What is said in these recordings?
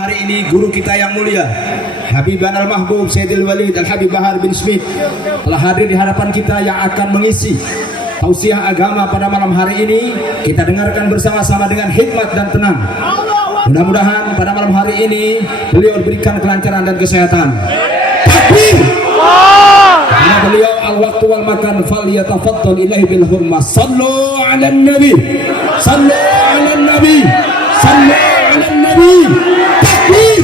Hari ini guru kita yang mulia Habibana Al-Mahbub Sayyidil Walid Al-Habib Bahar bin Smith telah hadir di hadapan kita yang akan mengisi tausiah agama pada malam hari ini. Kita dengarkan bersama-sama dengan hikmat dan tenang. Mudah-mudahan pada malam hari ini beliau diberikan kelancaran dan kesehatan. Takbir! Karena beliau al-waqtu wal makan falyatafaddal ilaihi bil hurmah. Sallu 'alan nabi. Sallu 'alan nabi. Sallu 'alan nabi. Takbir!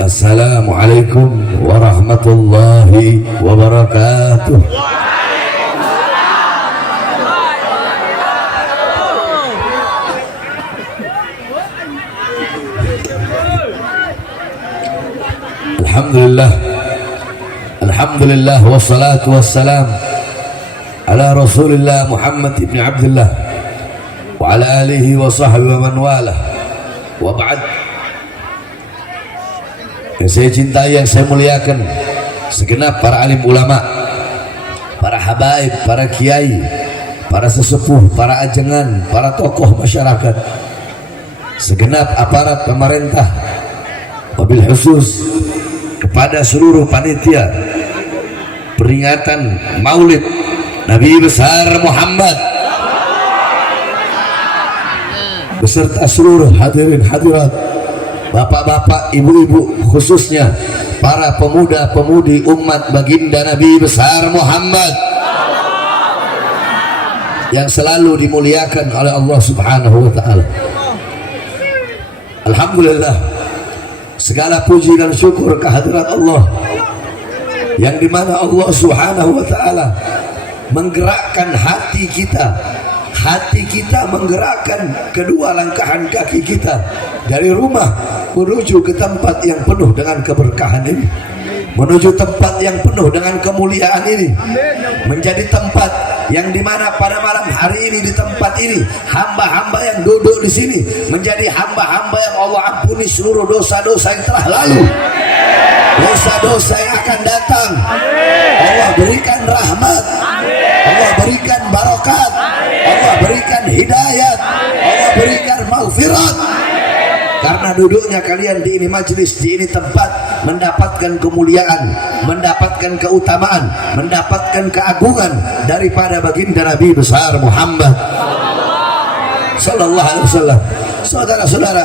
Assalamualaikum warahmatullahi wabarakatuh. Alhamdulillah, alhamdulillah, wassalatu wassalam ala Rasulillah Muhammad ibn Abdullah wa ala alihi wa sahbihi wa man walah, wa ba'd. Yang saya cintai, yang saya muliakan, segenap para alim ulama, para habaib, para kiai, para sesepuh, para ajengan, para tokoh masyarakat, segenap aparat pemerintah, wabil khusus kepada seluruh panitia peringatan Maulid Nabi besar Muhammad beserta seluruh hadirin hadirat, bapak-bapak, ibu-ibu, khususnya para pemuda-pemudi umat baginda Nabi besar Muhammad yang selalu dimuliakan oleh Allah Subhanahu wa ta'ala. Alhamdulillah, segala puji dan syukur kehadirat Allah yang dimana Allah Subhanahu wa ta'ala menggerakkan hati kita menggerakkan kedua langkahan kaki kita dari rumah menuju ke tempat yang penuh dengan keberkahan ini, menuju tempat yang penuh dengan kemuliaan ini, menjadi tempat yang dimana pada malam hari ini, di tempat ini, hamba-hamba yang duduk di sini menjadi hamba-hamba yang Allah ampuni seluruh dosa-dosa yang telah lalu, dosa-dosa yang akan datang. Allah berikan rahmat, Allah berikan barokat, Allah berikan hidayat, Allah berikan maghfirat. Karena duduknya kalian di ini majlis, di ini tempat, mendapatkan kemuliaan, mendapatkan keutamaan, mendapatkan keagungan daripada baginda Nabi besar Muhammad sallallahu alaihi wasallam. Saudara-saudara,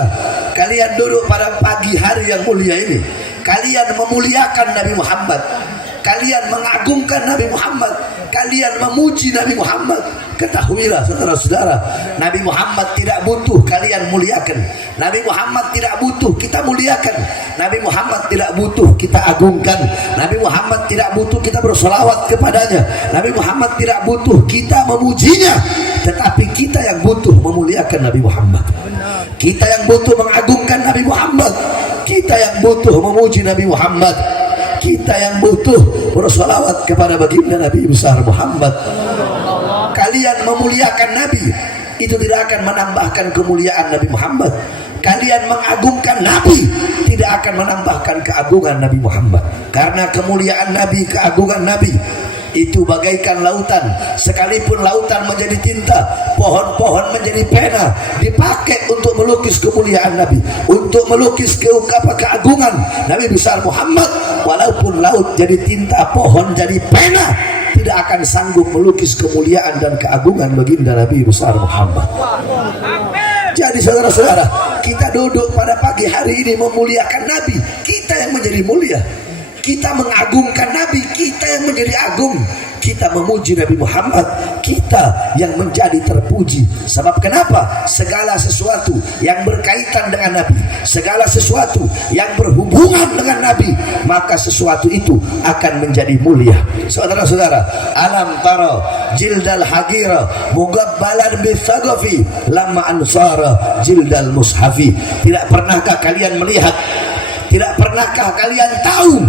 kalian duduk pada pagi hari yang mulia ini, kalian memuliakan Nabi Muhammad, kalian mengagungkan Nabi Muhammad, kalian memuji Nabi Muhammad. Ketahuilah saudara-saudara, Nabi Muhammad tidak butuh kalian muliakan, Nabi Muhammad tidak butuh kita muliakan, Nabi Muhammad tidak butuh kita agungkan, Nabi Muhammad tidak butuh kita bersolawat kepadanya, Nabi Muhammad tidak butuh kita memujinya, tetapi kita yang butuh memuliakan Nabi Muhammad, kita yang butuh mengagungkan Nabi Muhammad, kita yang butuh memuji Nabi Muhammad, kita yang butuh bersolawat kepada baginda Nabi besar Muhammad. Kalian memuliakan Nabi itu tidak akan menambahkan kemuliaan Nabi Muhammad. Kalian mengagungkan Nabi tidak akan menambahkan keagungan Nabi Muhammad. Karena kemuliaan Nabi, keagungan Nabi itu bagaikan lautan. Sekalipun lautan menjadi tinta, pohon-pohon menjadi pena, dipakai untuk melukis kemuliaan Nabi, untuk melukis keagungan Nabi besar Muhammad. Walaupun laut jadi tinta, pohon jadi pena, tidak akan sanggup melukis kemuliaan dan keagungan baginda Nabi besar Muhammad. Jadi saudara-saudara, kita duduk pada pagi hari ini memuliakan Nabi, kita yang menjadi mulia. Kita mengagungkan Nabi, kita yang menjadi agung. Kita memuji Nabi Muhammad, kita yang menjadi terpuji. Sebab kenapa? Segala sesuatu yang berkaitan dengan Nabi, segala sesuatu yang berhubungan dengan Nabi, maka sesuatu itu akan menjadi mulia. Saudara-saudara, alam tara jildal hagira mugabbalan bisagafi lama ansara jildal mushafi. Tidak pernahkah kalian melihat, tidak pernahkah kalian tahu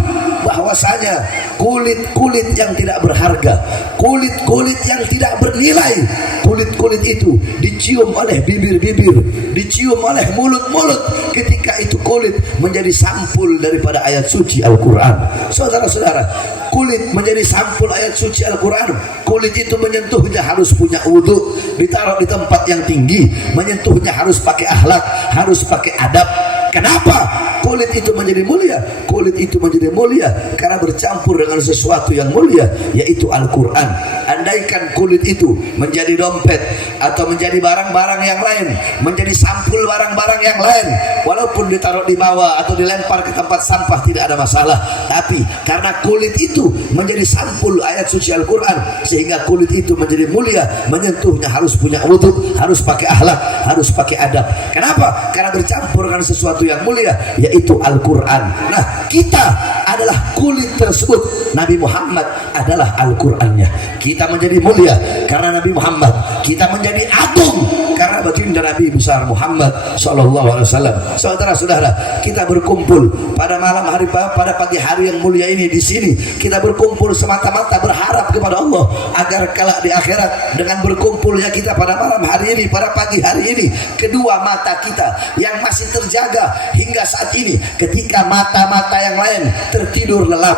bahwasanya kulit-kulit yang tidak berharga, kulit-kulit yang tidak bernilai, kulit-kulit itu dicium oleh bibir-bibir, dicium oleh mulut-mulut, ketika itu kulit menjadi sampul daripada ayat suci Al-Quran. Saudara-saudara, kulit menjadi sampul ayat suci Al-Quran. Kulit itu menyentuhnya harus punya wudhu, ditaruh di tempat yang tinggi, menyentuhnya harus pakai akhlak, harus pakai adab. Kenapa kulit itu menjadi mulia? Kulit itu menjadi mulia karena bercampur dengan sesuatu yang mulia, yaitu Al-Quran. Andaikan kulit itu menjadi dompet atau menjadi barang-barang yang lain, menjadi sampul barang-barang yang lain, walaupun ditaruh di bawah atau dilempar ke tempat sampah tidak ada masalah. Tapi karena kulit itu menjadi sampul ayat suci Al-Quran, sehingga kulit itu menjadi mulia, menyentuhnya harus punya wudhu, harus pakai akhlak, harus pakai adab. Kenapa? Karena bercampur dengan sesuatu yang mulia, yaitu Al-Quran. Nah, kita adalah kulit tersebut. Nabi Muhammad adalah Al-Qurannya. Kita menjadi mulia karena Nabi Muhammad. Kita menjadi agung karena baginda Nabi besar Muhammad sallallahu alaihi wasallam. Saudara-saudara, kita berkumpul pada malam hari, pada pagi hari yang mulia ini di sini. Kita berkumpul semata-mata berharap kepada Allah agar kelak di akhirat, dengan berkumpulnya kita pada malam hari ini, pada pagi hari ini, kedua mata kita yang masih terjaga hingga saat ini, ketika mata-mata yang lain tertidur lelap,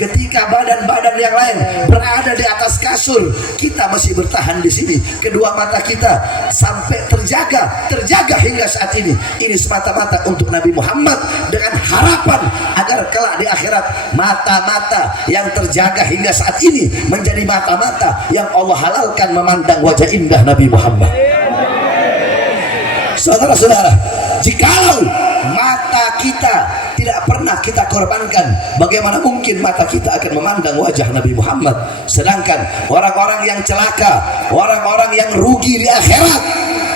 ketika badan-badan yang lain berada di atas kasur, kita masih bertahan di sini. Kedua mata kita sampai terjaga hingga saat ini. Ini semata-mata untuk Nabi Muhammad, dengan harapan agar kelak di akhirat mata-mata yang terjaga hingga saat ini menjadi mata-mata yang Allah halalkan memandang wajah indah Nabi Muhammad. Saudara-saudara, jikalau mata kita tidak pernah kita korbankan, bagaimana mungkin mata kita akan memandang wajah Nabi Muhammad? Sedangkan orang-orang yang celaka, orang-orang yang rugi di akhirat,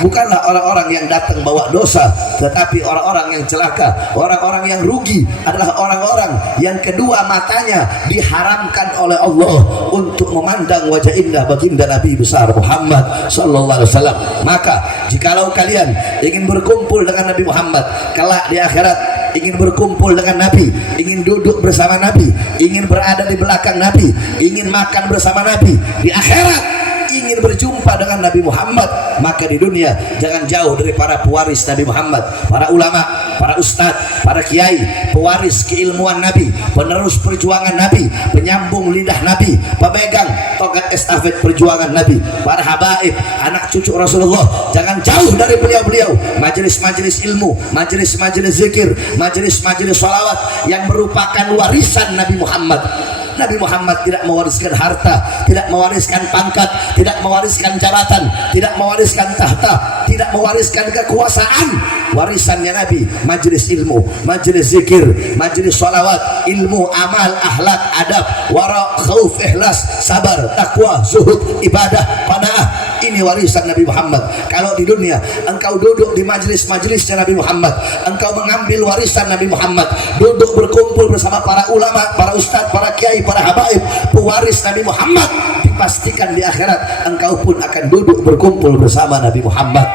bukanlah orang-orang yang datang bawa dosa, tetapi orang-orang yang celaka, orang-orang yang rugi adalah orang-orang yang kedua matanya diharamkan oleh Allah untuk memandang wajah indah baginda Nabi besar Muhammad sallallahu alaihi wasallam. Maka jikalau kalian ingin berkumpul dengan Nabi Muhammad kelak di akhirat, ingin berkumpul dengan Nabi, ingin duduk bersama Nabi, ingin berada di belakang Nabi, ingin makan bersama Nabi di akhirat, ingin berjumpa dengan Nabi Muhammad, maka di dunia jangan jauh dari para pewaris Nabi Muhammad, para ulama, para ustadz, para kiai, pewaris keilmuan Nabi, penerus perjuangan Nabi, penyambung lidah Nabi, pemegang tongkat estafet perjuangan Nabi, para habaib, anak cucu Rasulullah. Jangan jauh dari beliau-beliau. Majelis-majelis ilmu, majelis-majelis zikir, majelis-majelis sholawat yang merupakan warisan Nabi Muhammad. Nabi Muhammad tidak mewariskan harta, tidak mewariskan pangkat, tidak mewariskan jabatan, tidak mewariskan tahta, tidak mewariskan kekuasaan. Warisannya Nabi majelis ilmu, majelis zikir, majelis sholawat, ilmu, amal, akhlak, adab, wara, khauf, ikhlas, sabar, takwa, zuhud, ibadah, qanaah. Ini warisan Nabi Muhammad. Kalau di dunia engkau duduk di majelis-majelisnya Nabi Muhammad, engkau mengambil warisan Nabi Muhammad, duduk berkumpul bersama para ulama, para ustadz, para kiai, para habaib, pewaris Nabi Muhammad, dipastikan di akhirat engkau pun akan duduk berkumpul bersama Nabi Muhammad.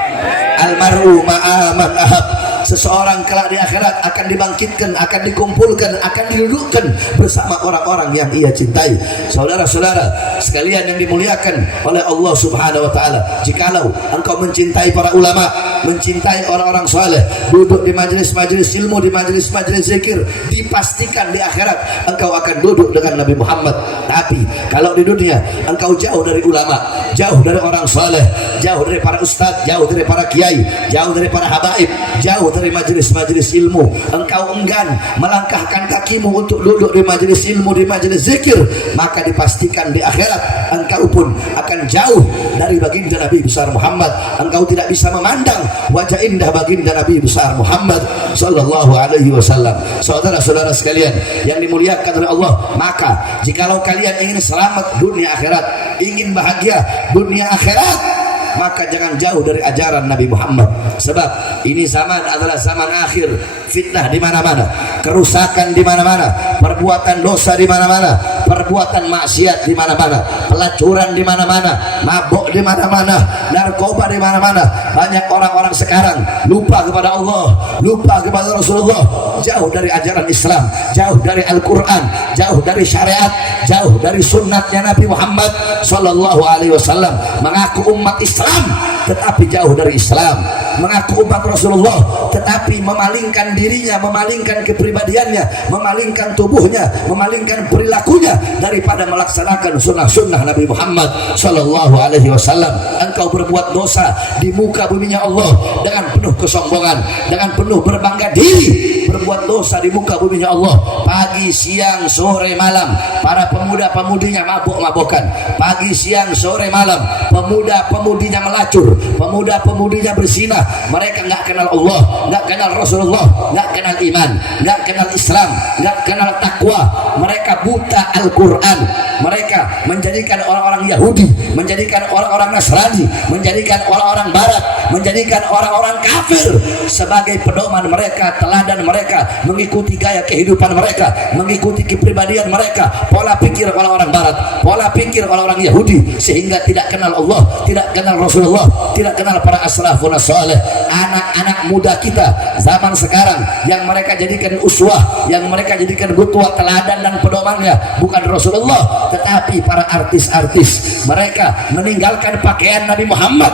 Almaru ma'a man ahab. Seseorang kelak di akhirat akan dibangkitkan, akan dikumpulkan, akan didudukkan bersama orang-orang yang ia cintai. Saudara-saudara sekalian yang dimuliakan oleh Allah Subhanahu wa taala, jikalau engkau mencintai para ulama, mencintai orang-orang saleh, duduk di majelis-majelis ilmu, di majelis-majelis zikir, dipastikan di akhirat engkau akan duduk dengan Nabi Muhammad. Tapi kalau di dunia engkau jauh dari ulama, jauh dari orang saleh, jauh dari para ustadz, jauh dari para kiai, jauh dari para habaib, jauh dari majelis-majelis ilmu, engkau enggan melangkahkan kakimu untuk duduk di majelis ilmu, di majelis zikir, maka dipastikan di akhirat engkau pun akan jauh dari baginda Nabi besar Muhammad. Engkau tidak bisa memandang wajah indah baginda Nabi besar Muhammad sallallahu alaihi wasallam. Saudara-saudara sekalian yang dimuliakan oleh Allah, maka jikalau kalian ingin selamat dunia akhirat, ingin bahagia dunia akhirat, maka jangan jauh dari ajaran Nabi Muhammad. Sebab ini zaman adalah zaman akhir, fitnah di mana-mana, kerusakan di mana-mana, perbuatan dosa di mana-mana, perbuatan maksiat di mana-mana, pelacuran di mana-mana, mabuk di mana-mana, narkoba di mana-mana. Banyak orang-orang sekarang lupa kepada Allah, lupa kepada Rasulullah, jauh dari ajaran Islam, jauh dari Al-Quran, jauh dari syariat, jauh dari sunnatnya Nabi Muhammad Sallallahu Alaihi Wasallam. Mengaku umat Islam tetapi jauh dari Islam, mengaku umat Rasulullah tetapi memalingkan dirinya, memalingkan kepribadiannya, memalingkan tubuhnya, memalingkan perilakunya daripada melaksanakan sunnah-sunnah Nabi Muhammad Sallallahu Alaihi Wasallam. Engkau berbuat dosa di muka buminya Allah dengan penuh kesombongan, dengan penuh berbangga diri, berbuat dosa di muka buminya Allah, pagi, siang, sore, malam. Para pemuda-pemudinya mabuk-mabukan, pagi, siang, sore, malam. Pemuda-pemudinya melacur, pemuda-pemudinya berzina. Mereka nggak kenal Allah, nggak kenal Rasulullah, nggak kenal iman, nggak kenal Islam, nggak kenal takwa. Mereka buta Al-Quran. Mereka menjadikan orang-orang Yahudi, menjadikan orang-orang Nasrani, menjadikan orang-orang Barat, menjadikan orang-orang kafir sebagai pedoman mereka, teladan mereka, mengikuti gaya kehidupan mereka, mengikuti kepribadian mereka, pola pikir orang-orang Barat, pola pikir orang-orang Yahudi, sehingga tidak kenal Allah, tidak kenal Rasulullah, tidak kenal para as-salafun as-salih. Anak-anak muda kita zaman sekarang yang mereka jadikan uswah, yang mereka jadikan qudwah, teladan dan pedomannya bukan Rasulullah tetapi para artis-artis. Mereka meninggalkan pakaian Nabi Muhammad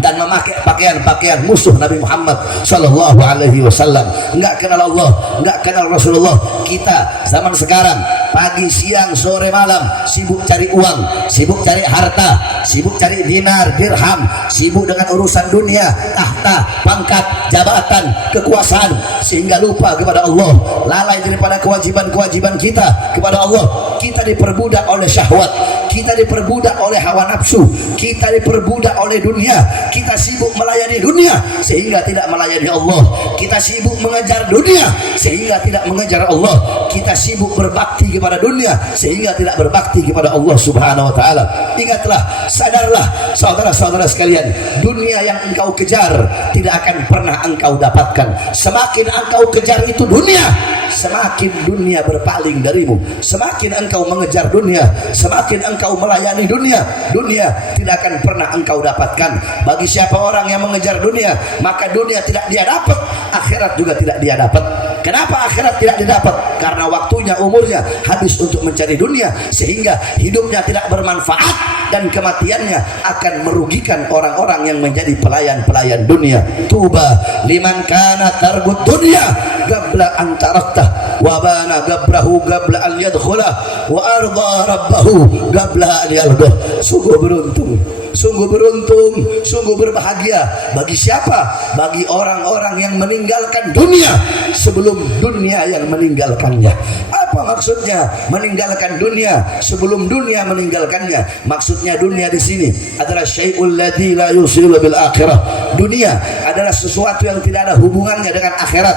dan memakai pakaian-pakaian musuh Nabi Muhammad Sallallahu Alaihi Wasallam. Enggak kenal Allah, enggak kenal Rasulullah. Kita zaman sekarang pagi, siang, sore, malam sibuk cari uang, sibuk cari harta, sibuk cari dinar, dirham, sibuk dengan urusan dunia, tahta, pangkat, jabatan, kekuasaan, sehingga lupa kepada Allah, lalai daripada kewajiban-kewajiban kita kepada Allah. Kita diperbudak oleh syahwat, kita diperbudak oleh hawa nafsu, kita diperbudak oleh dunia. Kita sibuk melayani dunia sehingga tidak melayani Allah. Kita sibuk mengejar dunia sehingga tidak mengejar Allah. Kita sibuk berbakti kepada dunia sehingga tidak berbakti kepada Allah Subhanahu wa taala. Ingatlah, sadarlah saudara-saudara sekalian, dunia yang engkau kejar tidak akan pernah engkau dapatkan. Semakin engkau kejar itu dunia, semakin dunia berpaling darimu. Semakin engkau mengejar dunia, semakin engkau melayani dunia, dunia tidak akan pernah engkau dapatkan. Bagi siapa orang yang mengejar dunia, maka dunia tidak dia dapat, akhirat juga tidak dia dapat. Kenapa akhirat tidak didapat? Karena waktunya, umurnya habis untuk mencari dunia, sehingga hidupnya tidak bermanfaat dan kematiannya akan merugikan orang-orang yang menjadi pelayan-pelayan dunia. Tuba liman kana targud dunya qabla an taraktah wa bana gabrahu qabla an yadkhulah wa arda rabbahu qabla an yaldah. Sungguh beruntung, sungguh beruntung, sungguh berbahagia. Bagi siapa? Bagi orang-orang yang meninggalkan dunia sebelum dunia yang meninggalkannya. Apa maksudnya meninggalkan dunia sebelum dunia meninggalkannya? Maksudnya dunia di sini adalah syai'ul ladzi la yusilu bil akhirah. Dunia adalah sesuatu yang tidak ada hubungannya dengan akhirat,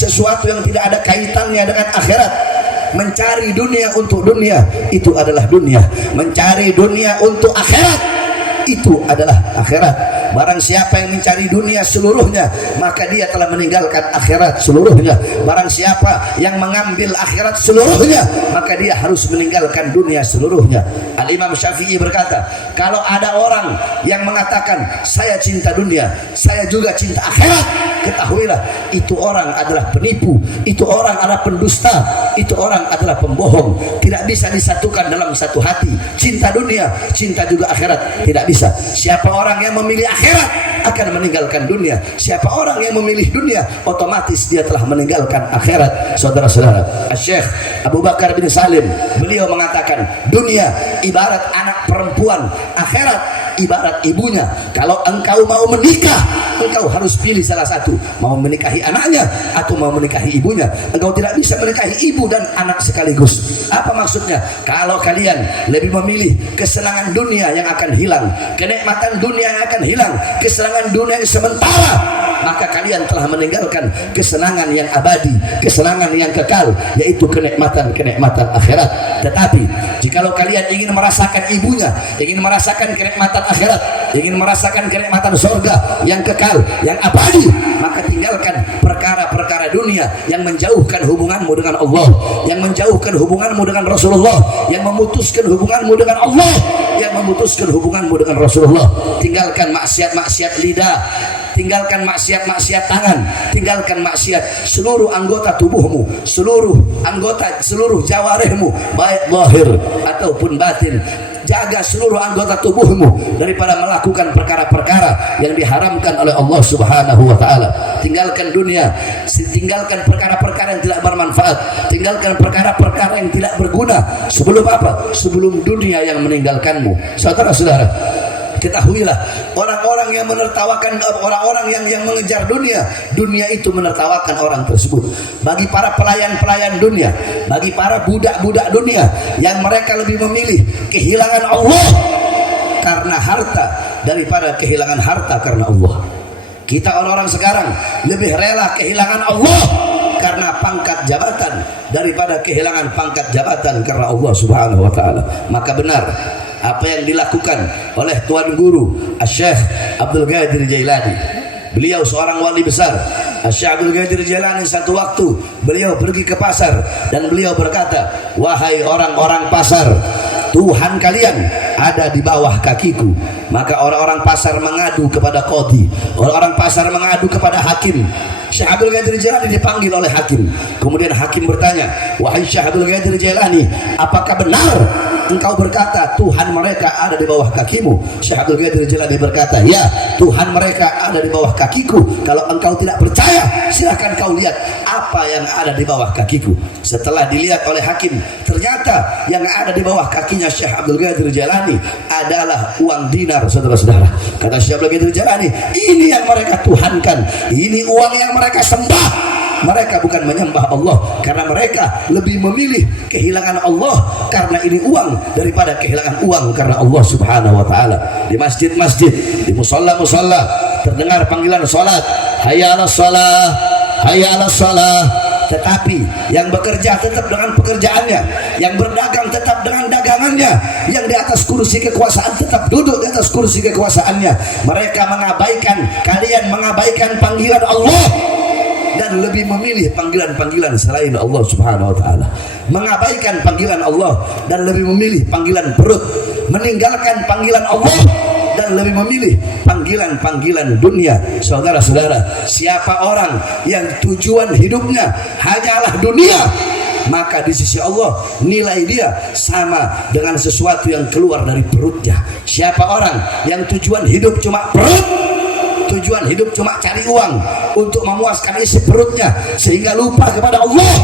sesuatu yang tidak ada kaitannya dengan akhirat. Mencari dunia untuk dunia itu adalah dunia. Mencari dunia untuk akhirat itu adalah akhirat. Barang siapa yang mencari dunia seluruhnya, maka dia telah meninggalkan akhirat seluruhnya. Barang siapa yang mengambil akhirat seluruhnya, maka dia harus meninggalkan dunia seluruhnya. Al-Imam Syafi'i berkata, kalau ada orang yang mengatakan saya cinta dunia, saya juga cinta akhirat, ketahuilah itu orang adalah penipu, itu orang adalah pendusta, itu orang adalah pembohong. Tidak bisa disatukan dalam satu hati. Cinta dunia, cinta juga akhirat, tidak bisa. Siapa orang yang memilih akhirat akan meninggalkan dunia. Siapa orang yang memilih dunia, otomatis dia telah meninggalkan akhirat. Saudara-saudara, Syekh Abu Bakar bin Salim, beliau mengatakan, dunia ibarat anak perempuan, akhirat ibarat ibunya. Kalau engkau mau menikah, engkau harus pilih salah satu, mau menikahi anaknya atau mau menikahi ibunya. Engkau tidak bisa menikahi ibu dan anak sekaligus. Apa maksudnya? Kalau kalian lebih memilih kesenangan dunia yang akan hilang, kenikmatan dunia yang akan hilang, kesenangan dunia yang sementara, maka kalian telah meninggalkan kesenangan yang abadi, kesenangan yang kekal, yaitu kenikmatan akhirat. Tetapi jikalau kalian ingin merasakan ibunya, ingin merasakan kenikmatan akhirat, ingin merasakan kenikmatan surga yang kekal, yang abadi, maka tinggalkan perkara-perkara dunia yang menjauhkan hubunganmu dengan Allah, yang menjauhkan hubunganmu dengan Rasulullah, yang memutuskan hubunganmu dengan Allah, yang memutuskan hubunganmu dengan Rasulullah. Tinggalkan maksiat-maksiat lidah, tinggalkan maksiat-maksiat tangan, tinggalkan maksiat seluruh anggota tubuhmu, seluruh jawarihmu, baik zahir ataupun batin. Jaga seluruh anggota tubuhmu daripada melakukan perkara-perkara yang diharamkan oleh Allah Subhanahu wa taala. Tinggalkan dunia, tinggalkan perkara-perkara yang tidak bermanfaat, tinggalkan perkara-perkara yang tidak berguna. Sebelum apa? Sebelum dunia yang meninggalkanmu. Saudara-saudara, ketahuilah, orang-orang yang menertawakan, orang-orang yang mengejar dunia itu menertawakan orang tersebut. Bagi para pelayan-pelayan dunia, bagi para budak-budak dunia yang mereka lebih memilih kehilangan Allah karena harta daripada kehilangan harta karena Allah. Kita orang-orang sekarang lebih rela kehilangan Allah karena pangkat jabatan daripada kehilangan pangkat jabatan karena Allah Subhanahu wa taala. Maka benar apa yang dilakukan oleh Tuan Guru Syekh Abdul Qadir Jailani. Beliau seorang wali besar. Syekh Abdul Qadir Jailani satu waktu beliau pergi ke pasar dan beliau berkata, "Wahai orang-orang pasar, Tuhan kalian ada di bawah kakiku." Maka orang-orang pasar mengadu kepada qadhi, orang-orang pasar mengadu kepada hakim. Syekh Abdul Qadir Jailani dipanggil oleh hakim. Kemudian hakim bertanya, "Wahai Syekh Abdul Qadir Jailani, apakah benar engkau berkata Tuhan mereka ada di bawah kakimu?" Syekh Abdul Qadir Jailani berkata, "Ya, Tuhan mereka ada di bawah kakiku. Kalau engkau tidak percaya, silakan kau lihat apa yang ada di bawah kakiku." Setelah dilihat oleh hakim, ternyata yang ada di bawah kakinya Syekh Abdul Qadir Jailani adalah uang dinar, saudara-saudara. Kata Syekh Abdul Qadir Jailani, ini yang mereka tuhankan, ini uang yang mereka sembah. Mereka bukan menyembah Allah karena mereka lebih memilih kehilangan Allah karena ini uang daripada kehilangan uang karena Allah Subhanahu wa taala. Di masjid-masjid, di musalla-musalla terdengar panggilan salat, hayya 'alas shalah, hayya 'alas shalah. Tetapi yang bekerja tetap dengan pekerjaannya, yang berdagang tetap dengan dagangannya, yang di atas kursi kekuasaan tetap duduk di atas kursi kekuasaannya. Mereka mengabaikan, kalian mengabaikan panggilan Allah dan lebih memilih panggilan-panggilan selain Allah Subhanahu wa taala. Mengabaikan panggilan Allah dan lebih memilih panggilan perut, meninggalkan panggilan Allah dan lebih memilih panggilan-panggilan dunia. Saudara-saudara, siapa orang yang tujuan hidupnya hanyalah dunia, maka di sisi Allah nilai dia sama dengan sesuatu yang keluar dari perutnya. Siapa orang yang tujuan hidup cuma perut, tujuan hidup cuma cari uang untuk memuaskan isi perutnya sehingga lupa kepada Allah,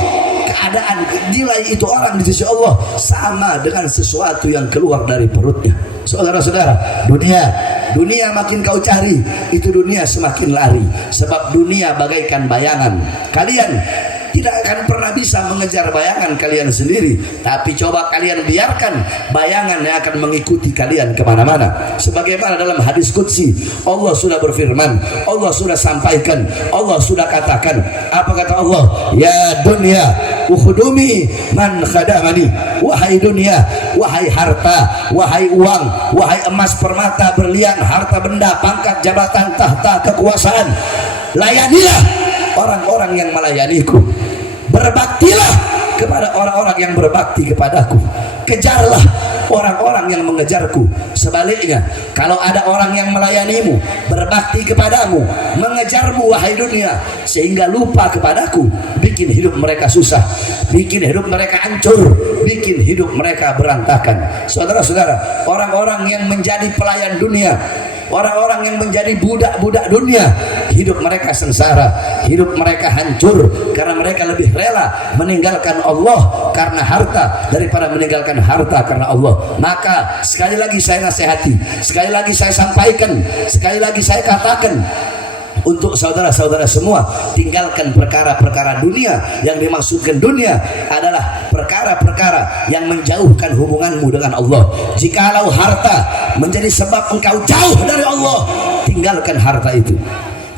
keadaan nilai itu orang di sisi Allah sama dengan sesuatu yang keluar dari perutnya. Saudara-saudara, dunia makin kau cari, itu dunia semakin lari. Sebab dunia bagaikan bayangan. Kalian tidak akan pernah bisa mengejar bayangan kalian sendiri, tapi coba kalian biarkan bayangan yang akan mengikuti kalian kemana-mana. Sebagaimana dalam hadis qudsi, Allah sudah berfirman, Allah sudah sampaikan, Allah sudah katakan. Apa kata Allah? Ya dunia ukhdumi man khadamani. Wahai dunia, wahai harta, wahai uang, wahai emas, permata, berlian, harta benda, pangkat, jabatan, tahta, kekuasaan, layanilah orang-orang yang melayaniku. Berbaktilah kepada orang-orang yang berbakti kepadaku. Kejarlah orang-orang yang mengejarku. Sebaliknya, kalau ada orang yang melayanimu, berbakti kepadamu, mengejarmu wahai dunia, sehingga lupa kepadaku, bikin hidup mereka susah, bikin hidup mereka hancur, bikin hidup mereka berantakan. Saudara-saudara, orang-orang yang menjadi pelayan dunia, orang-orang yang menjadi budak-budak dunia, hidup mereka sengsara, hidup mereka hancur karena mereka lebih rela meninggalkan Allah karena harta daripada meninggalkan harta karena Allah. Maka sekali lagi saya nasihati, sekali lagi saya sampaikan, sekali lagi saya katakan untuk saudara-saudara semua, tinggalkan perkara-perkara dunia. Yang dimaksudkan dunia adalah perkara-perkara yang menjauhkan hubunganmu dengan Allah. Jikalau harta menjadi sebab engkau jauh dari Allah, tinggalkan harta itu.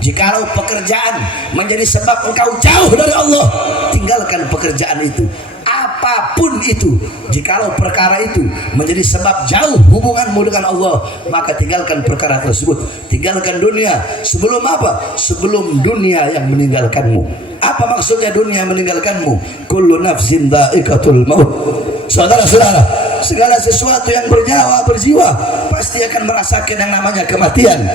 Jikalau pekerjaan menjadi sebab engkau jauh dari Allah, tinggalkan pekerjaan itu. Apapun itu, jikalau perkara itu menjadi sebab jauh hubunganmu dengan Allah, maka tinggalkan perkara tersebut. Tinggalkan dunia. Sebelum apa? Sebelum dunia yang meninggalkanmu. Apa maksudnya dunia yang meninggalkanmu? Kullu nafsin dha'iqatul maut. Saudara-saudara, segala sesuatu yang bernyawa, berjiwa pasti akan merasakan yang namanya kematian.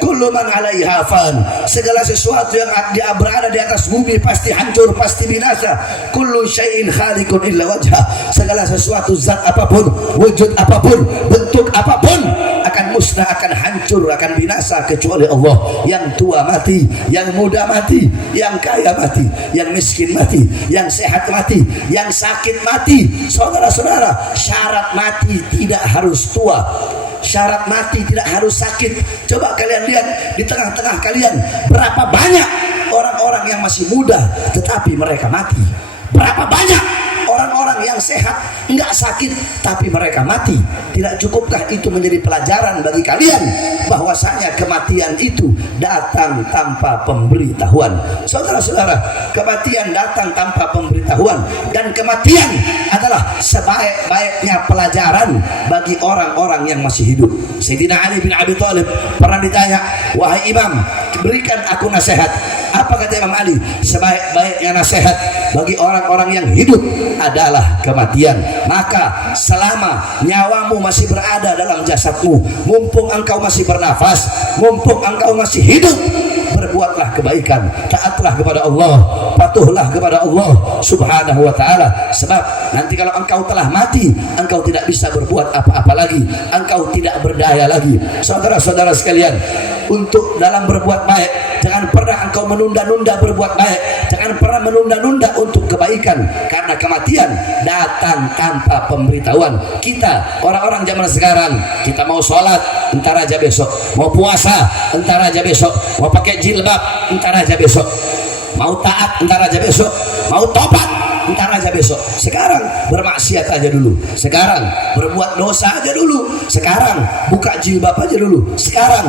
Kullu man 'alaiha fan. Segala sesuatu yang berada di atas bumi pasti hancur, pasti binasa. Kullu syai'in khaliqun illa wajha. Segala sesuatu, zat apapun, wujud apapun, bentuk apapun akan musnah, akan hancur, akan binasa kecuali Allah. Yang tua mati, yang muda mati, yang kaya mati, yang miskin mati, yang sehat mati, yang sakit mati. Saudara-saudara, syarat mati tidak harus tua. Syarat mati tidak harus sakit. Coba kalian lihat di tengah-tengah kalian, berapa banyak orang-orang yang masih muda tetapi mereka mati. Berapa banyak orang-orang yang sehat, enggak sakit tapi mereka mati. Tidak cukupkah itu menjadi pelajaran bagi kalian bahwasanya kematian itu datang tanpa pemberitahuan? Saudara-saudara, kematian datang tanpa pemberitahuan, dan kematian adalah sebaik-baiknya pelajaran bagi orang-orang yang masih hidup. Sayyidina Ali bin Abi Thalib pernah ditanya, "Wahai imam, berikan aku nasihat." Apa kata Imam Ali? Sebaik-baiknya nasihat bagi orang-orang yang hidup adalah kematian. Maka selama nyawamu masih berada dalam jasadmu, mumpung engkau masih bernafas, mumpung engkau masih hidup, berbuatlah kebaikan, taatlah kepada Allah, patuhlah kepada Allah Subhanahu wa ta'ala. Sebab nanti kalau engkau telah mati, engkau tidak bisa berbuat apa-apa lagi, engkau tidak berdaya lagi. Saudara-saudara sekalian, untuk dalam berbuat baik, jangan pernah engkau menunda-nunda berbuat baik. Jangan pernah menunda-nunda untuk kebaikan, karena kematian datang tanpa pemberitahuan. Kita orang-orang zaman sekarang, kita mau sholat entar aja besok, mau puasa entar aja besok, mau pakai jilbab entar aja besok, mau taat entar aja besok, mau tobat entar aja besok. Sekarang bermaksiat aja dulu, sekarang berbuat dosa aja dulu, sekarang buka jilbab aja dulu, sekarang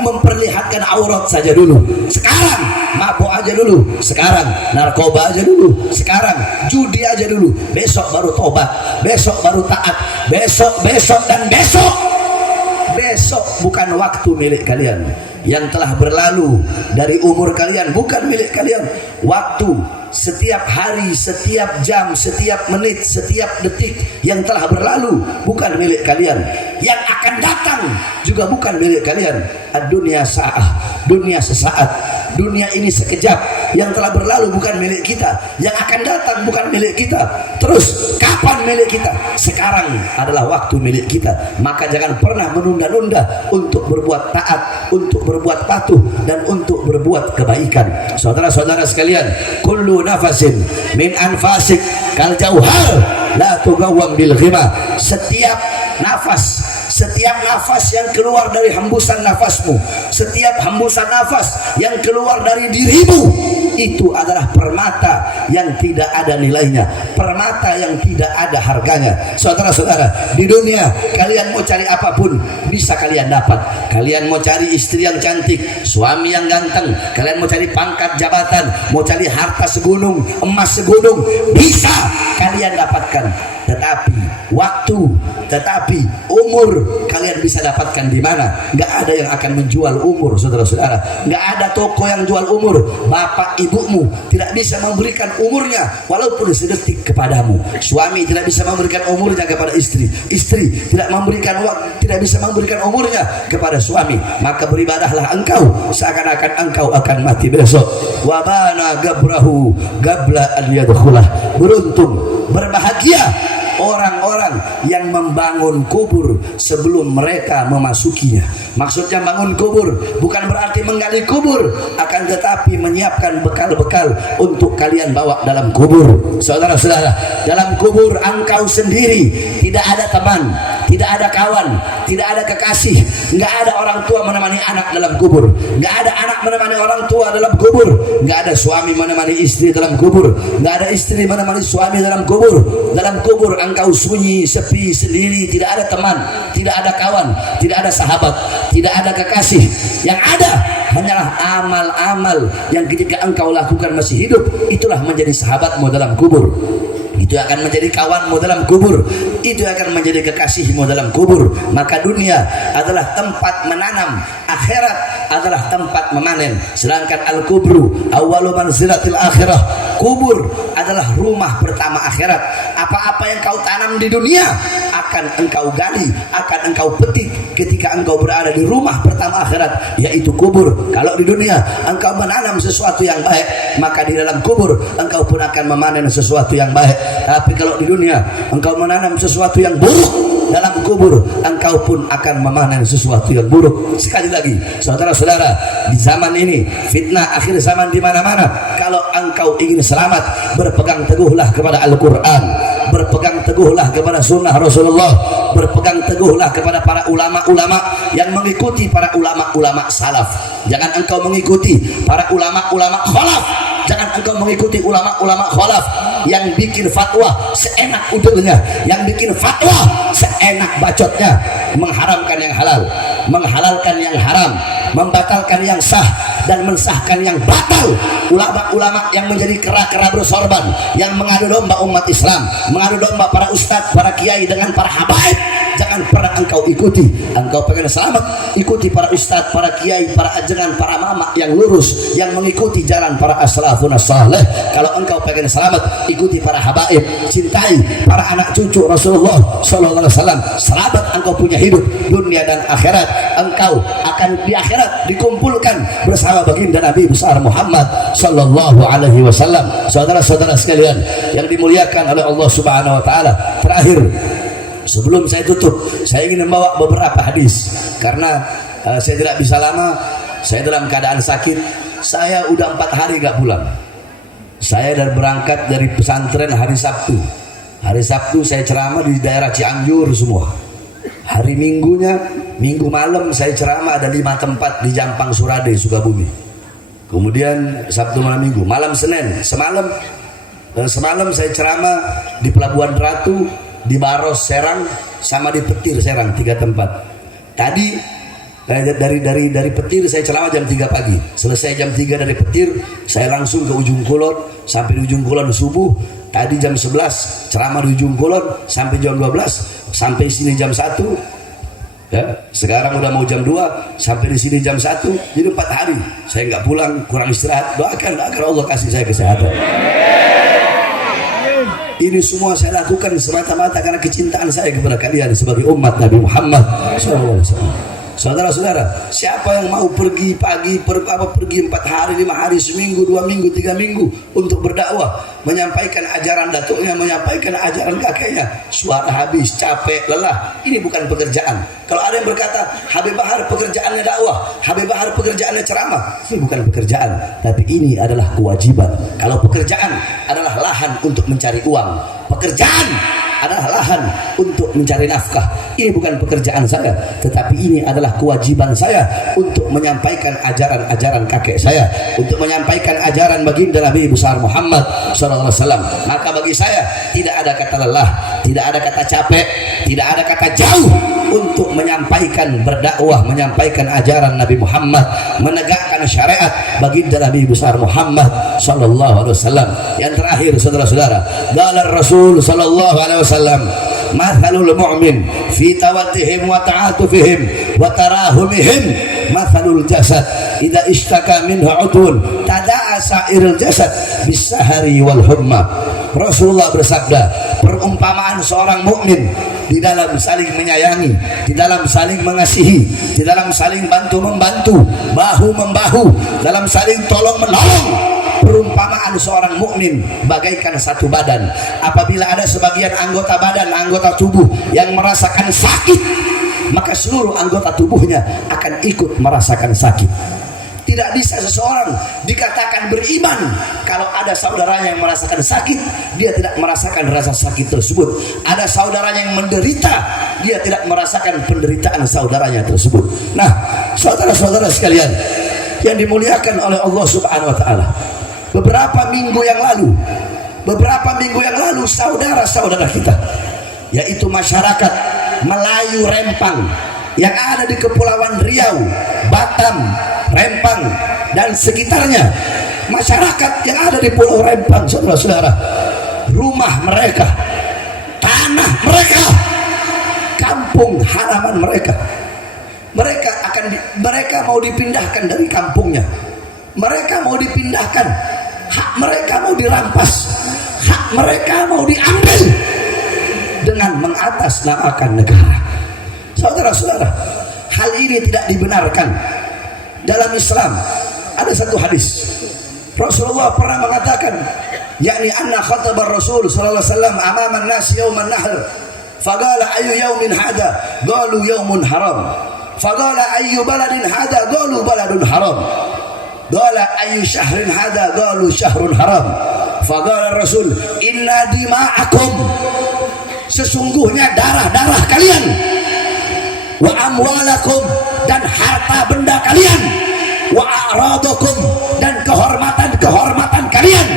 memperlihatkan aurat saja dulu, sekarang mabuk aja dulu, sekarang narkoba aja dulu, sekarang judi aja dulu, besok baru tobat, besok baru taat, besok dan besok. Besok bukan waktu milik kalian. Yang telah berlalu dari umur kalian bukan milik kalian. Waktu, setiap hari, setiap jam, setiap menit, setiap detik yang telah berlalu bukan milik kalian. Yang akan datang juga bukan milik kalian. Ad-dunya sa'ah, dunia sesaat. Dunia ini sekejap. Yang telah berlalu bukan milik kita, yang akan datang bukan milik kita. Terus kapan milik kita? Sekarang adalah waktu milik kita. Maka jangan pernah menunda-nunda untuk berbuat taat, untuk berbuat patuh, dan untuk berbuat kebaikan. Saudara-saudara sekalian, kullu nafasin min anfasik kal jauhar la tugawwam bil ghima. Setiap nafas yang keluar dari hembusan nafasmu, setiap hembusan nafas yang keluar dari dirimu, itu adalah permata yang tidak ada nilainya, permata yang tidak ada harganya. Saudara-saudara, di dunia kalian mau cari apapun bisa kalian dapat. Kalian mau cari istri yang cantik, suami yang ganteng, kalian mau cari pangkat jabatan, mau cari harta segunung, emas segunung, bisa kalian dapatkan. Tetapi waktu, tetapi umur kalian bisa dapatkan di mana? Nggak ada yang akan menjual umur, saudara-saudara. Nggak ada toko yang jual umur. Bapak ibumu tidak bisa memberikan umurnya walaupun sedetik kepadamu. Suami tidak bisa memberikan umurnya kepada istri. Istri tidak bisa memberikan umurnya kepada suami. Maka beribadahlah engkau seakan-akan engkau akan mati besok. Wabana gabrahu gabla an yadkhulah. Beruntung, berbahagia orang-orang yang membangun kubur sebelum mereka memasukinya. Maksudnya bangun kubur bukan berarti menggali kubur, akan tetapi menyiapkan bekal-bekal untuk kalian bawa dalam kubur. Saudara-saudara, dalam kubur engkau sendiri, tidak ada teman, tidak ada kawan, tidak ada kekasih, nggak ada orang tua menemani anak dalam kubur, nggak ada anak menemani orang tua dalam kubur, nggak ada suami menemani istri dalam kubur, nggak ada istri menemani suami dalam kubur. Dalam kubur engkau sunyi, sepi, sendiri, tidak ada teman, tidak ada kawan, tidak ada sahabat, tidak ada kekasih. Yang ada hanyalah amal-amal yang ketika engkau lakukan masih hidup, itulah menjadi sahabatmu dalam kubur. Itu akan menjadi kawanmu dalam kubur, itu akan menjadi kekasihmu dalam kubur. Maka dunia adalah tempat menanam, akhirat adalah tempat memanen. Sedangkan al-kubru awwalu manzilatil akhirah, kubur adalah rumah pertama akhirat. Apa-apa yang kau tanam di dunia akan engkau gali, akan engkau petik ketika engkau berada di rumah pertama akhirat, yaitu kubur. Kalau di dunia engkau menanam sesuatu yang baik, maka di dalam kubur engkau pun akan memanen sesuatu yang baik. Tapi kalau di dunia engkau menanam sesuatu yang buruk, dalam kubur engkau pun akan memanen sesuatu yang buruk. Sekali lagi, saudara-saudara, di zaman ini fitnah akhir zaman di mana-mana. Kalau engkau ingin selamat, berpegang teguhlah kepada Al-Quran, berpegang teguhlah kepada sunnah Rasulullah, berpegang teguhlah kepada para ulama-ulama yang mengikuti para ulama-ulama salaf. Jangan engkau mengikuti para ulama-ulama khalaf, jangan engkau mengikuti ulama-ulama khalaf yang bikin fatwa seenak udulnya, yang bikin fatwa seenak bacotnya, mengharamkan yang halal, menghalalkan yang haram, membatalkan yang sah dan mensahkan yang batal. Ulama-ulama yang menjadi kera-kera bersorban, yang mengadu domba umat Islam, mengadu domba para ustadz, para kiai dengan para habaib, jangan pernah engkau ikuti. Engkau pengen selamat, ikuti para ustadz, para kiai, para ajengan, para mama yang lurus, yang mengikuti jalan para aslafun salih. Kalau engkau pengen selamat, ikuti para habaib, cintai para anak cucu Rasulullah sallallahu alaihi wasallam. Selamat engkau punya hidup dunia dan akhirat. Engkau akan di akhirat dikumpulkan bersama baginda Nabi besar Muhammad sallallahu alaihi wasallam. Saudara-saudara sekalian yang dimuliakan oleh Allah Subhanahu wa taala, terakhir sebelum saya tutup, saya ingin membawa beberapa hadis karena saya tidak bisa lama. Saya dalam keadaan sakit. Saya udah 4 hari gak pulang. Saya berangkat dari pesantren hari Sabtu. Hari Sabtu saya ceramah di daerah Cianjur semua. Hari Minggunya, Minggu malam saya ceramah ada 5 tempat di Jampang, Surade, Sukabumi. Kemudian Sabtu malam Minggu, malam Senin semalam saya ceramah di Pelabuhan Ratu, di Baros Serang, sama di Petir Serang, 3 tempat. Tadi dari Petir saya ceramah jam 3 pagi. Selesai jam 3 dari Petir, saya langsung ke Ujung Kulon, sampai di Ujung Kulon subuh. Tadi jam 11 ceramah di Ujung Kulon sampai jam 12, sampai sini jam 1. Ya, sekarang udah mau jam 2, sampai di sini jam 1. Jadi 4 hari saya nggak pulang, kurang istirahat. Doakan agar Allah kasih saya kesehatan. Ini semua saya lakukan semata-mata karena kecintaan saya kepada kalian sebagai umat Nabi Muhammad SAW. Saudara-saudara, siapa yang mau pergi pagi, pergi 4 hari, 5 hari, seminggu, 2 minggu, 3 minggu untuk berdakwah, menyampaikan ajaran datuknya, menyampaikan ajaran kakeknya, suara habis, capek, lelah. Ini bukan pekerjaan. Kalau ada yang berkata Habib Bahar pekerjaannya dakwah, Habib Bahar pekerjaannya ceramah, ini bukan pekerjaan, tapi ini adalah kewajiban. Kalau pekerjaan adalah lahan untuk mencari uang, pekerjaan adalah lahan untuk mencari nafkah. Ini bukan pekerjaan saya, tetapi ini adalah kewajiban saya untuk menyampaikan ajaran-ajaran kakek saya, untuk menyampaikan ajaran baginda Nabi besar Muhammad SAW. Maka bagi saya tidak ada kata lelah, tidak ada kata capek, tidak ada kata jauh untuk menyampaikan berdakwah, menyampaikan ajaran Nabi Muhammad, menegakkan syariat baginda Nabi besar Muhammad SAW. Yang terakhir, saudara-saudara, qala Rasul sallallahu alaihi wasallam, mathalul mu'min fi tawaddihim wa ta'atufihim wa tarahumihim mathalul jasad idza ishtaka minhu 'udwun tada'a sa'irul jasad bis-sahari wal humma. Rasulullah bersabda, perumpamaan seorang mukmin di dalam saling menyayangi, di dalam saling mengasihi, di dalam saling bantu-membantu, bahu-membahu, dalam saling tolong-menolong. Perumpamaan seorang mukmin bagaikan satu badan. Apabila ada sebagian anggota badan, anggota tubuh yang merasakan sakit, maka seluruh anggota tubuhnya akan ikut merasakan sakit. Tidak bisa seseorang dikatakan beriman kalau ada saudaranya yang merasakan sakit, dia tidak merasakan rasa sakit tersebut. Ada saudaranya yang menderita, dia tidak merasakan penderitaan saudaranya tersebut. Nah, saudara-saudara sekalian yang dimuliakan oleh Allah Subhanahu wa taala. Beberapa minggu yang lalu saudara-saudara kita, yaitu masyarakat Melayu Rempang yang ada di Kepulauan Riau, Batam, Rempang dan sekitarnya, masyarakat yang ada di Pulau Rempang, saudara-saudara, rumah mereka, tanah mereka, kampung halaman mereka, mereka mau dipindahkan dari kampungnya, mereka mau dipindahkan, hak mereka mau dirampas, hak mereka mau diambil dengan mengatasnamakan negara. Saudara-saudara, hal ini tidak dibenarkan. Dalam Islam ada satu hadis, Rasulullah pernah mengatakan, yakni anna khatabar Rasul sallallahu alaihi wasallam amaman nas yauman nahr, faqala ayu yaumin hada, qalu yaumun haram, faqala ayu baladin hada, qalu baladun haram, qala ayu syahrin hada, qalu syahrun haram, faqala Rasul inna dima'akum, sesungguhnya darah-darah kalian, wa amwalakum, dan harta benda kalian, wa a'radakum, dan kehormatan kalian,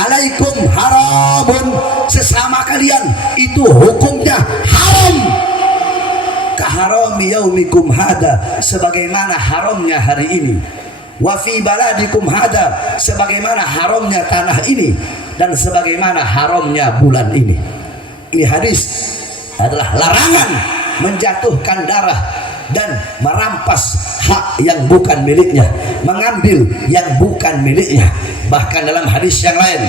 alaikum haramun, sesama kalian itu hukumnya haram, kaharami yaumikum hada, sebagaimana haramnya hari ini, wa fi baladikum hada, sebagaimana haramnya tanah ini, dan sebagaimana haramnya bulan ini. Ini hadis adalah larangan menjatuhkan darah dan merampas hak yang bukan miliknya, mengambil yang bukan miliknya. Bahkan dalam hadis yang lain,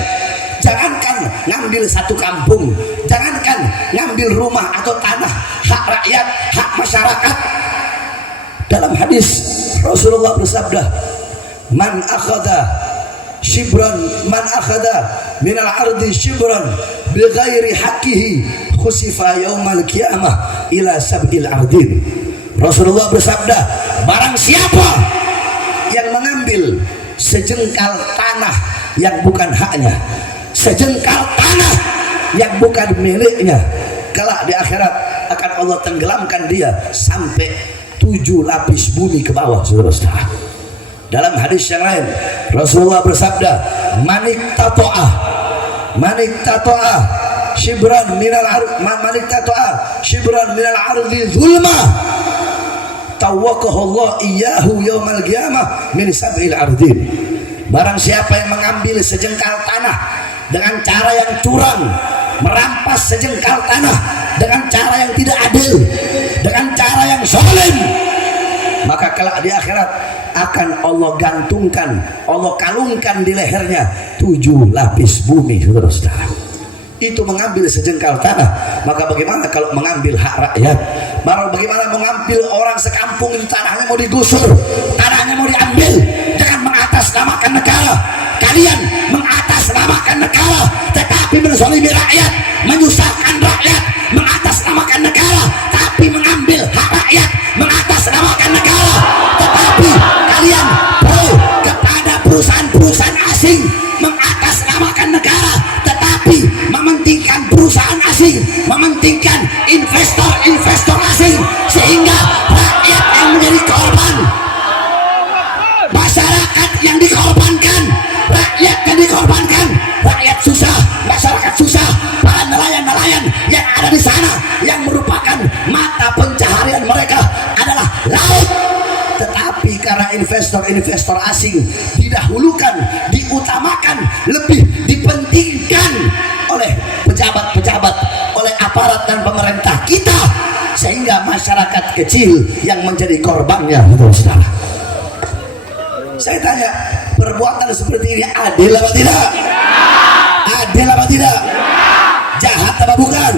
jangankan ngambil satu kampung, jangankan ngambil rumah atau tanah, hak rakyat, hak masyarakat. Dalam hadis Rasulullah bersabda, man akhadha minal ardi shibran bighairi haqqihi khusifa yaumal qiyamah ila sab'il ardin. Rasulullah bersabda, barang siapa yang mengambil sejengkal tanah yang bukan haknya, sejengkal tanah yang bukan miliknya, kelak di akhirat akan Allah tenggelamkan dia sampai 7 lapis bumi ke bawah, saudara-saudara. Dalam hadis yang lain Rasulullah bersabda, manik tato'ah shibran minal ardi zulma tawakkahallah iyyahu yaumal qiyamah min sab'il ardin. Barang siapa yang mengambil sejengkal tanah dengan cara yang curang, merampas sejengkal tanah dengan cara yang tidak adil, dengan cara yang zalim, maka kelak di akhirat akan Allah gantungkan, Allah kalungkan di lehernya 7 lapis bumi, saudara-saudara. Itu mengambil sejengkal tanah. Maka bagaimana kalau mengambil hak rakyat? Bagaimana mengambil orang sekampung itu, tanahnya mau digusur, tanahnya mau diambil dengan mengatasnamakan negara. Kalian mengatasnamakan negara, tetapi menzalimi rakyat, menyusahkan rakyat, mengatasnamakan negara, tapi mengambil hak rakyat, mengatasnamakan negara, tetapi kalian pro kepada perusahaan-perusahaan asing, mengatasnamakan negara, tetapi mementingkan perusahaan asing, mementingkan investor asing, sehingga rakyat yang menjadi korban, masyarakat yang dikorbankan, rakyat susah, masyarakat susah, para nelayan-nelayan yang ada di sana yang merupakan mata pencaharian mereka adalah laut. Tetapi karena investor asing didahulukan, diutamakan, lebih dipentingkan oleh pejabat-pejabat, oleh aparat dan pemerintah kita, sehingga masyarakat kecil yang menjadi korbannya, betul saudara. Saya tanya, perbuatan seperti ini adil apa tidak? Adil apa tidak? Jahat apa bukan?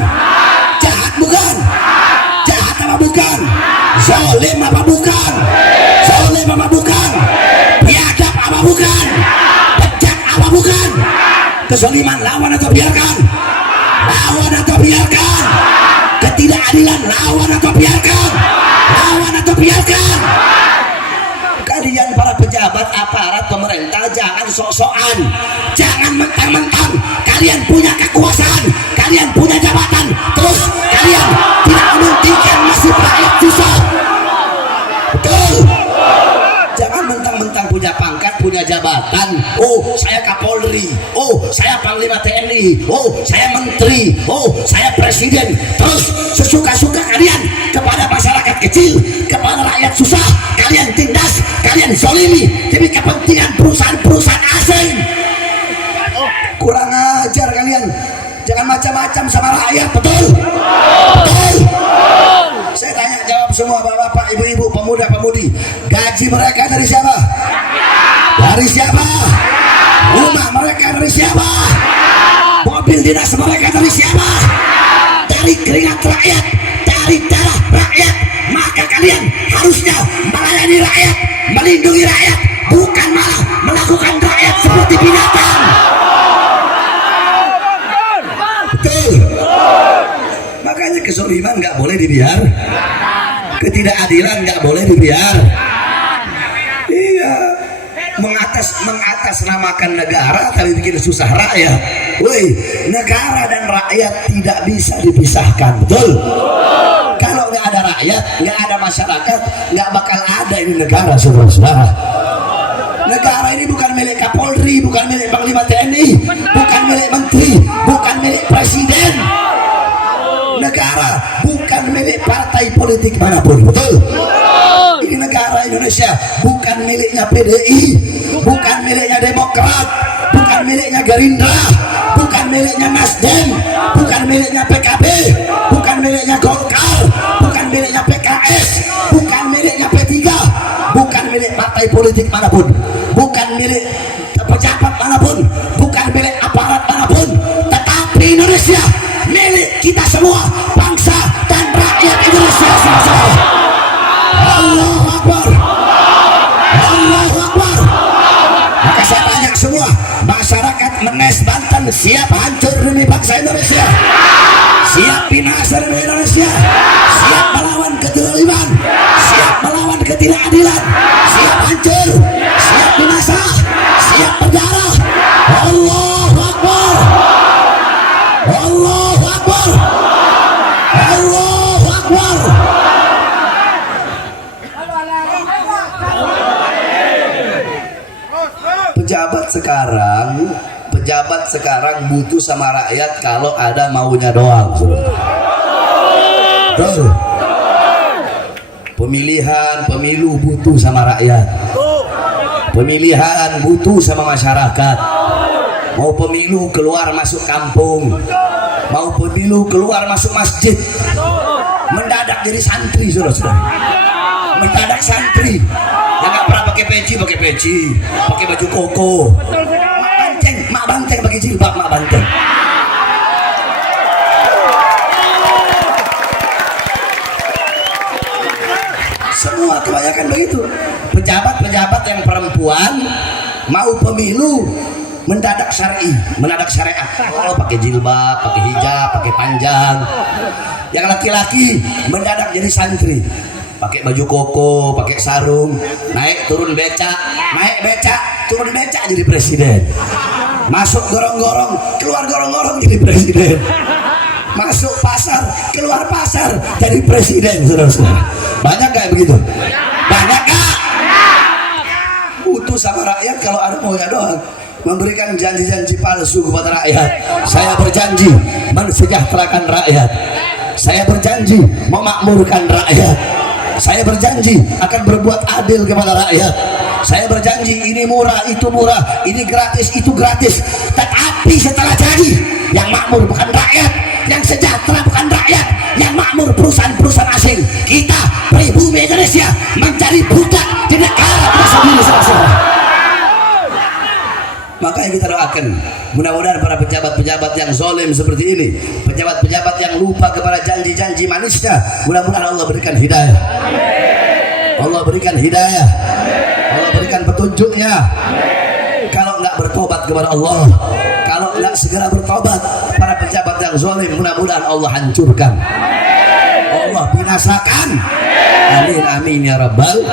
Jahat bukan? Jahat apa bukan? Zalim apa bukan? Zalim apa bukan? Biadab apa bukan? Bejat apa bukan? Kezaliman lawan atau biarkan? Lawan atau biarkan? Ketidakadilan lawan atau biarkan? Lawan atau biarkan? Kalian para pejabat pemerintah jangan sok-sokan, jangan mentang-mentang kalian punya kekuasaan, kalian punya jabatan, terus kalian tidak mementingkan nasib rakyat susah. Betul. Jangan mentang-mentang punya pangkat, punya jabatan. Oh, saya Kapolri. Oh, saya Panglima TNI. Oh, saya Menteri. Oh, saya Presiden. Terus sesuka-suka kalian kepada masyarakat kecil, kepada rakyat susah, kalian tindas, kalian zolimi demi kepentingan perusahaan-perusahaan asing. Kurang ajar kalian. Jangan macam-macam sama rakyat. Betul? Betul? Saya tanya jawab semua bapak-bapak, ibu-ibu, pemuda-pemudi, gaji mereka dari siapa? Dari siapa? Rumah mereka dari siapa? Mobil dinas mereka dari siapa? Dari keringat rakyat, dari darah rakyat. Maka kalian harusnya melayani rakyat, melindungi rakyat, bukan malah melakukan rakyat seperti binatang. Betul. Makanya kezaliman nggak boleh dibiar, ketidakadilan nggak boleh dibiar. Iya, mengatasnamakan negara tapi bikin susah rakyat. Woi, negara dan rakyat tidak bisa dipisahkan, betul? Kalau nggak ada rakyat, nggak ada masyarakat, nggak bakal ada ini negara, saudara-saudara. Negara ini bukan milik Kapolri, bukan milik Panglima TNI, bukan milik Menteri, bukan milik Presiden. Negara bukan milik partai politik manapun, betul? Ini negara Indonesia bukan miliknya PDI, bukan miliknya Demokrat, bukan miliknya Gerindra, bukan miliknya Nasdem, bukan miliknya PKB, bukan miliknya Golkar, bukan miliknya PKS, bukan miliknya P3, bukan milik partai politik manapun, bukan milik pejabat manapun, bukan milik aparat manapun, tetapi Indonesia milik kita semua, bangsa dan rakyat Indonesia sama-sama. Allahu Akbar, Allahu Akbar. Maka saya tanya semua masyarakat Menes Banten, siap hancur demi bangsa Indonesia, siap binasa demi Indonesia, siap melawan kezaliman, siap melawan ketidakadilan, siap hancur, siap binasa, siap berdarah. Allahu Akbar, Allahu Akbar, Allahu Akbar. Pejabat sekarang butuh sama rakyat kalau ada maunya doang. Betul. Pemilu butuh sama rakyat. Pemilihan butuh sama masyarakat. Mau pemilu keluar masuk kampung, mau pemilu keluar masuk masjid, mendadak jadi santri, saudara-saudara. Mendadak santri yang nggak pernah pakai peci, pakai baju koko, mak banteng pakai jilbab, mak banteng. Semua kebanyakan begitu. Pejabat-pejabat yang perempuan mau pemilu mendadak syar'i, mendadak syariat. Oh, pakai jilbab, pakai hijab, pakai panjang. Yang laki-laki mendadak jadi santri, pakai baju koko, pakai sarung, naik turun becak, naik becak, turun becak jadi presiden. Masuk gorong-gorong, keluar gorong-gorong jadi presiden. Masuk pasar, keluar pasar jadi presiden, saudara-saudara. Banyak gak begitu? Banyak gak? Butuh sama rakyat kalau ada maunya doang. Memberikan janji-janji palsu kepada rakyat. Saya berjanji mensejahterakan rakyat. Saya berjanji memakmurkan rakyat. Saya berjanji akan berbuat adil kepada rakyat. Saya berjanji ini murah, itu murah, ini gratis, itu gratis. Tetapi setelah jadi, yang makmur bukan rakyat, yang sejahtera bukan rakyat, yang makmur perusahaan-perusahaan asing. Kita pribumi Indonesia menjadi budak di negara kita sendiri, saudara-saudara. Makanya kita doakan, mudah-mudahan para pejabat-pejabat yang zalim seperti ini, pejabat-pejabat yang lupa kepada janji-janji manisnya, mudah-mudahan Allah berikan hidayah. Allah berikan hidayah. Allah berikan petunjuknya. Kalau nggak bertobat kepada Allah, kalau nggak segera bertobat, para pejabat yang zalim mudah-mudahan Allah hancurkan, Allah binasakan. Amin amin ya rabbal.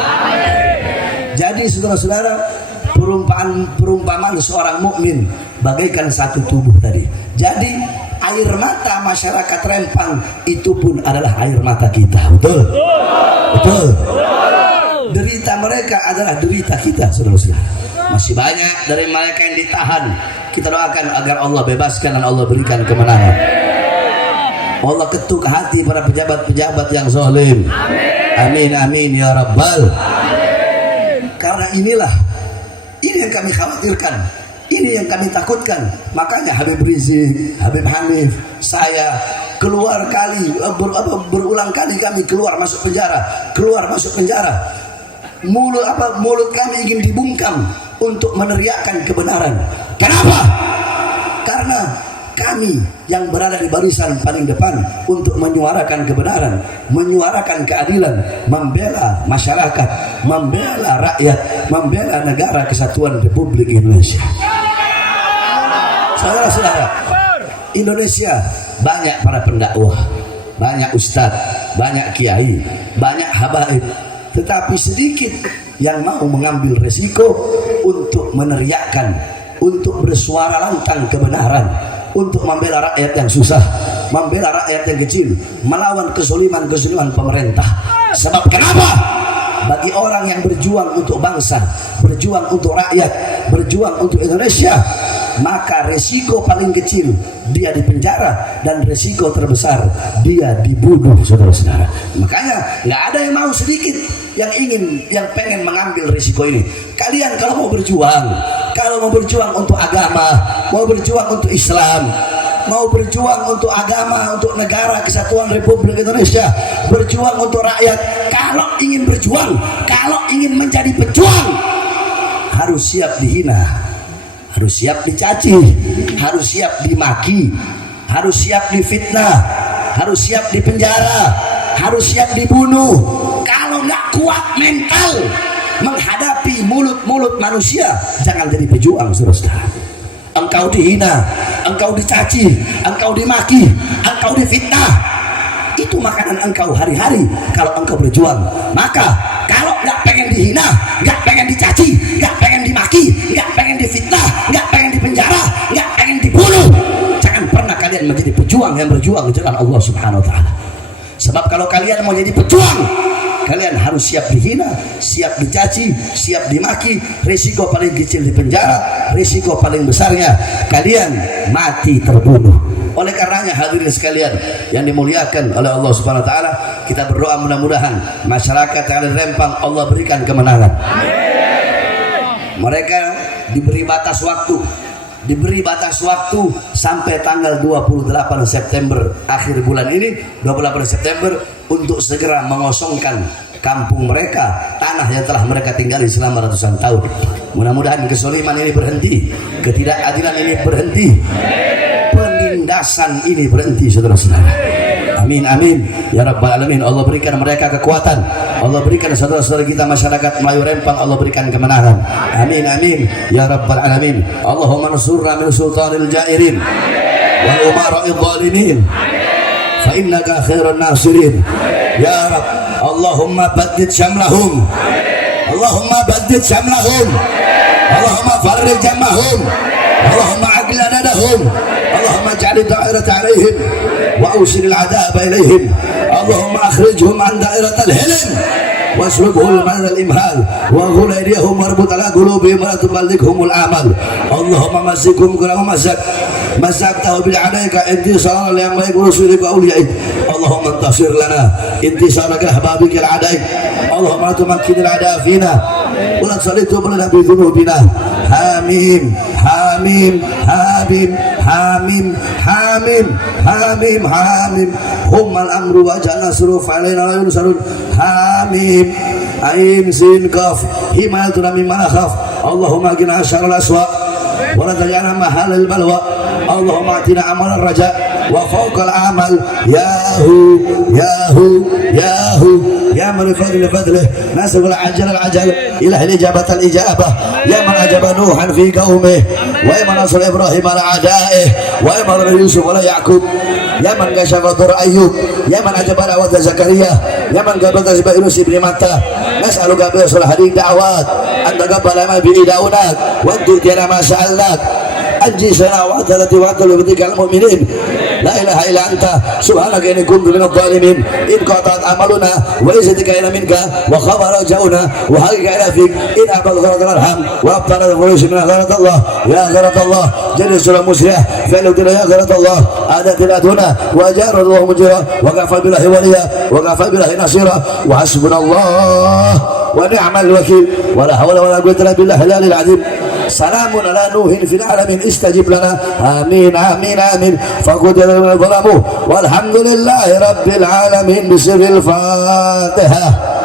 Jadi saudara-saudara, perumpamaan seorang mukmin bagaikan satu tubuh tadi. Jadi air mata masyarakat Rempang itu pun adalah air mata kita. Betul? Betul. Derita mereka adalah derita kita, saudara-saudara. Masih banyak dari mereka yang ditahan. Kita doakan agar Allah bebaskan dan Allah berikan kemenangan. Allah ketuk hati para pejabat-pejabat yang zalim. Amin amin ya rabbal. Karena ini yang kami khawatirkan, ini yang kami takutkan. Makanya Habib Rizik, Habib Hanif, saya berulang kali kami keluar masuk penjara. Mulut kami ingin dibungkam untuk meneriakkan kebenaran. Kenapa? Karena kami yang berada di barisan paling depan untuk menyuarakan kebenaran, menyuarakan keadilan, membela masyarakat, membela rakyat, membela negara kesatuan Republik Indonesia. Saudara-saudara, Indonesia banyak para pendakwah, banyak ustadz, banyak kiai, banyak habaib, tetapi sedikit yang mau mengambil resiko untuk meneriakkan, untuk bersuara lantang kebenaran, untuk membela rakyat yang susah, membela rakyat yang kecil, melawan kezaliman pemerintah. Sebab kenapa? Bagi orang yang berjuang untuk bangsa, berjuang untuk rakyat, berjuang untuk Indonesia, maka resiko paling kecil dia dipenjara dan resiko terbesar dia dibunuh, saudara-saudara. Makanya nggak ada yang mau sedikit yang pengen mengambil risiko ini. Kalian kalau mau berjuang untuk agama, mau berjuang untuk Islam, mau berjuang untuk agama, untuk negara kesatuan Republik Indonesia, berjuang untuk rakyat, kalau ingin berjuang, kalau ingin menjadi pejuang, harus siap dihina, harus siap dicaci, harus siap dimaki, harus siap difitnah, harus siap dipenjara, harus siap dibunuh. Kalau nggak kuat mental menghadapi mulut-mulut manusia, jangan jadi pejuang, saudara-saudara. Engkau dihina, engkau dicaci, engkau dimaki, engkau difitnah, itu makanan engkau hari-hari kalau engkau berjuang. Maka kalau nggak pengen dihina, nggak pengen dicaci, nggak pengen dimaki, nggak pengen difitnah, nggak pengen dipenjara, nggak pengen dibunuh, jangan pernah kalian menjadi pejuang yang berjuang di jalan Allah Subhanahu Wa Taala. Sebab kalau kalian mau jadi pejuang, kalian harus siap dihina, siap dicaci, siap dimaki. Risiko paling kecil di penjara, risiko paling besarnya kalian mati terbunuh. Oleh karenanya hadirin sekalian yang dimuliakan oleh Allah Subhanahu Wa Taala, kita berdoa mudah-mudahan masyarakat yang ada di Rempang Allah berikan kemenangan. Mereka diberi batas waktu sampai tanggal 28 September akhir bulan ini, 28 September, untuk segera mengosongkan kampung mereka, tanah yang telah mereka tinggali selama ratusan tahun. Mudah-mudahan kezaliman ini berhenti, ketidakadilan ini berhenti, penindasan ini berhenti, saudara-saudara. Amin amin ya rabbal alamin. Allah berikan mereka kekuatan, Allah berikan saudara-saudara kita masyarakat Melayu Rempang, Allah berikan kemenangan. Amin amin ya rabbal alamin. Allahumma nsurna min sultanil jairin wal umara'idh dhalimin fa innaka khairun nasirin ya Rabb. Allahumma baddid syamlahum, Allahumma baddid syamlahum, Allahumma farrij jamahum, Allahumma aqil adadahum, Allahumma ja'al da'irata alaihim wa awsil al-'adaba ilaihim, Allahumma akhrijhum an da'iratal hilm waslughul man al-imhal wa ghul aydihum warbut ala qulubihim wa tuballighumul amal. Allahumma mazzikum kama mazzaqtahu bil 'adaika intisara li amri rusulika awliyaik. Allahumma intasir lana intisaraka hababika al-'adaik. Allahumma tumakkin al-'ada fina wa la tusallitu bi dhunubina. Hamim hamim hamim hamim hamim hamim hamim hummal amru wa janasru fa'alaina la yunsarun. Hamim ain sin kaf himayatuna mimma nakhaf. Allahumma qina syarral aswa wa la taj'alna mahalal balwa. Allahumma atina amalan raja wa fawqal amal yahu yahu yahu ya man fadl fadlih nasbul ajal al ajal ila ijabat al ijabah ya man ajaba nuhan fi qaumih wa man nasal ibrahim ala adaih wa man yusuf ala yaqub ya man kashafa dur ayyub ya man ajaba da'wat zakaria ya man qabalta sebagai nusi bin mata nas'aluka bi salah hadhihi da'wat an taqabbala ma bi da'unak wa tu'tina ma sa'alnak anji sana wa ta'ala wa ta'ala mu'minin la ilaha illa anta subhanaka inni kuntu minadh dhalimin in qata'at amaluna wa izzatika ila minka wa khabara jauna wa halika ila fik in abal gharadul arham wa abtana al-furush min gharat Allah ya gharat Allah jadi surah musliah fa'lu ya gharat Allah adatina duna wa jara Allah mujra wa kafa billahi waliya wa kafa billahi nasira wa hasbunallah wa ni'mal wakil wa la hawla wa la quwwata illa billahil azim. Salamun ala nuhin fil alamin istajib lana amin amin amin faqudil zalamu walhamdulillahi rabbil alamin bisirril fatihah.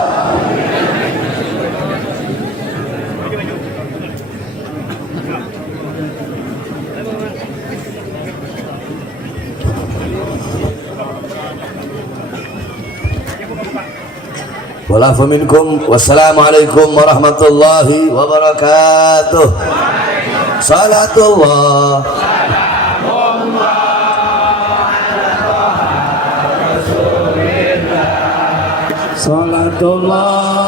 Walafu minkum. Wassalamualaikum warahmatullahi wabarakatuh. Salatullah Salatullah